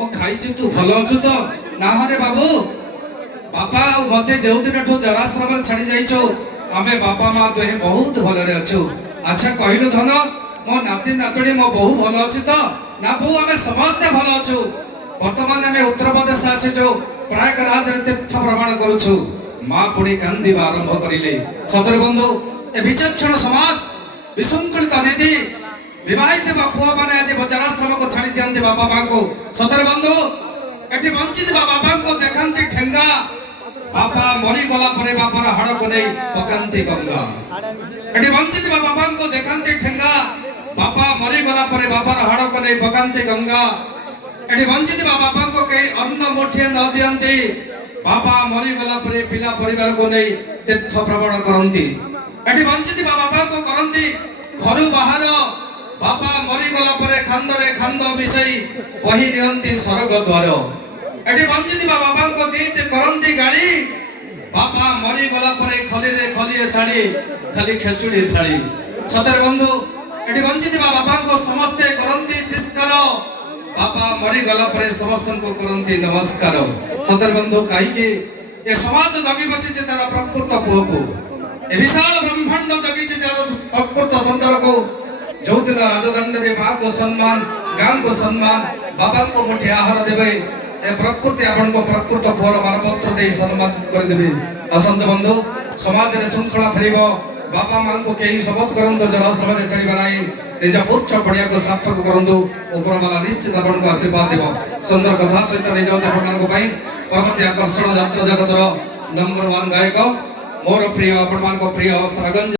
ମୁଁ ଖାଇଛି ତୁ ଭଲ ଅଛୁ ତ? ନା ହରେ ବାବୁ, ବାପା ଆଉ ମତେ ଯେଉଁଦିନଠୁ ଜରାଶ୍ରମରେ ଛାଡ଼ି ଯାଇଛୁ ଆମେ ବାପା ମା ଦୁହେଁ ବହୁତ ଭଲରେ ଅଛୁ। ଆଚ୍ଛା କହିଲୁ ଧନ, ମୋ ନାତି ନାତୁଣୀ ମୋ ବୋହୁ ଭଲ ଅଛି ତ? ନା ବୋଉ, ଆମେ ସମସ୍ତେ ଭଲ ଅଛୁ। ବର୍ତ୍ତମାନ ଆମେ ଉତ୍ତରପ୍ରଦେଶ ଆସିଛୁ, ପ୍ରୟାଗରାଜରେ ତୀର୍ଥ ଭ୍ରମଣ କରୁଛୁ। ମା ପୁଣି କାନ୍ଦିବା ଆରମ୍ଭ କରିଲେ। ସତରେ ବନ୍ଧୁ, ଏ ବିଚକ୍ଷଣ ସମାଜ, ବିଶୃଙ୍ଖଳିତ ନୀତି, ବିବାହିତ ପୁଅମାନେ ଆଜି ବଜ୍ରାଶ୍ରମକୁ ଛାଡ଼ି ଦିଅନ୍ତି ବାପା ମାଙ୍କୁ। ସତରେ ବନ୍ଧୁ, ଏଠି ବଞ୍ଚିଥିବା ବାପାଙ୍କୁ ଦେଖାନ୍ତି ଠେଙ୍ଗା, ବାପା ମରିଗଲା ପରେ ବାପାର ହାଡ଼କୁ ନେଇ ପକାନ୍ତି ଗଙ୍ଗା। ଏଠି ବଞ୍ଚିଥିବା ବାପାଙ୍କୁ ଦେଖାନ୍ତି ଠେଙ୍ଗା, ବାପା ମରିଗଲା ପରେ ବାପାର ହାଡ଼କୁ ନେଇ ପକାନ୍ତି ଗଙ୍ଗା। ଏଠି ବଞ୍ଚିଥିବା ବାପାଙ୍କୁ କେହି ଅନ୍ନ ମୁଠିଏ ନ ଦିଅନ୍ତି, ବାପା ମରିଗଲା ପରେ ପିଲା ପରିବାରକୁ ନେଇ ତୀର୍ଥ ଭ୍ରମଣ କରନ୍ତି। ଏଠି ବଞ୍ଚିଥିବା ବାପାଙ୍କୁ କରନ୍ତି ଘରୁ ବାହାର, ବାପା ମରିଗଲା ପରେ ଖାନ୍ଦରେ ଖାନ୍ଦ ମିଶାଇ ବହି ନିଅନ୍ତି ସ୍ୱର୍ଗ ଦ୍ୱାର। ଏଠି ବଞ୍ଚିଥିବା ବାପାଙ୍କୁ ନୀତି କରନ୍ତି ଗାଳି, ବାପା ମରିଗଲା ପରେ ଖଲିରେ ଖଲିଏ ଥାଳି, ଖାଲି ଖେଚୁଡ଼ି ଥାଳି। ସତରେ ବନ୍ଧୁ, ଏଠି ବଞ୍ଚିଥିବା ବାପାଙ୍କୁ ସମସ୍ତେ କରନ୍ତି ତିରସ୍କାର, ବାପା ମରିଗଲା ପରେ ସମସ୍ତଙ୍କୁ କରନ୍ତି ନମସ୍କାର। ସତରେ ବନ୍ଧୁ, କାହିଁକି ଏ ସମାଜ ଜଗି ବସିଛି ତାର ପ୍ରକୃତ ପୁଅକୁ, ଏ ବିଶାଳ ବ୍ରହ୍ମାଣ୍ଡ ଜଗିଛି ଯାର ପ୍ରକୃତ ସନ୍ତାନକୁ। ଯୋଉଦିନ ରାଜଦଣ୍ଡରେ ମାକୁ ସମ୍ମାନ, ଗାଁକୁ ସମ୍ମାନ, ବାବାଙ୍କୁ ମୁଠି ଆହାର ଦେବେ, ଏ ପ୍ରକୃତି ଆପଣଙ୍କୁ ପ୍ରକୃତ ପୁଅର ମାନପତ୍ର ଦେଇ ସମ୍ମାନ କରିଦେବେ। ଆସନ୍ତୁ ବନ୍ଧୁ, ସମାଜରେ ଶୃଙ୍ଖଳା ଫେରିବ। ବାପା ମାଙ୍କୁ କେହି ଶପଥ କରନ୍ତୁ ଜରାଶ୍ରମରେ ଛାଡ଼ିବା ନାହିଁ। ନିଜ ପୁତ୍ର ପଡ଼ିଆକୁ ସାର୍ଥକ କରନ୍ତୁ, ଉପରବାଲା ନିଶ୍ଚିତ ଆପଣଙ୍କୁ ଆଶୀର୍ବାଦ ଦେବ। ସୁନ୍ଦର କଥା ସହିତ ନେଇଯାଉଛି ଆପଣମାନଙ୍କ ପାଇଁ ପରବର୍ତ୍ତୀ ଆକର୍ଷଣ ଯାତ୍ରା ଜଗତର ନମ୍ବର 1 ଗାୟକ, ମୋର ପ୍ରିୟ, ଆପଣମାନଙ୍କ ପ୍ରିୟ ସ୍ରାଗଞ୍ଜ।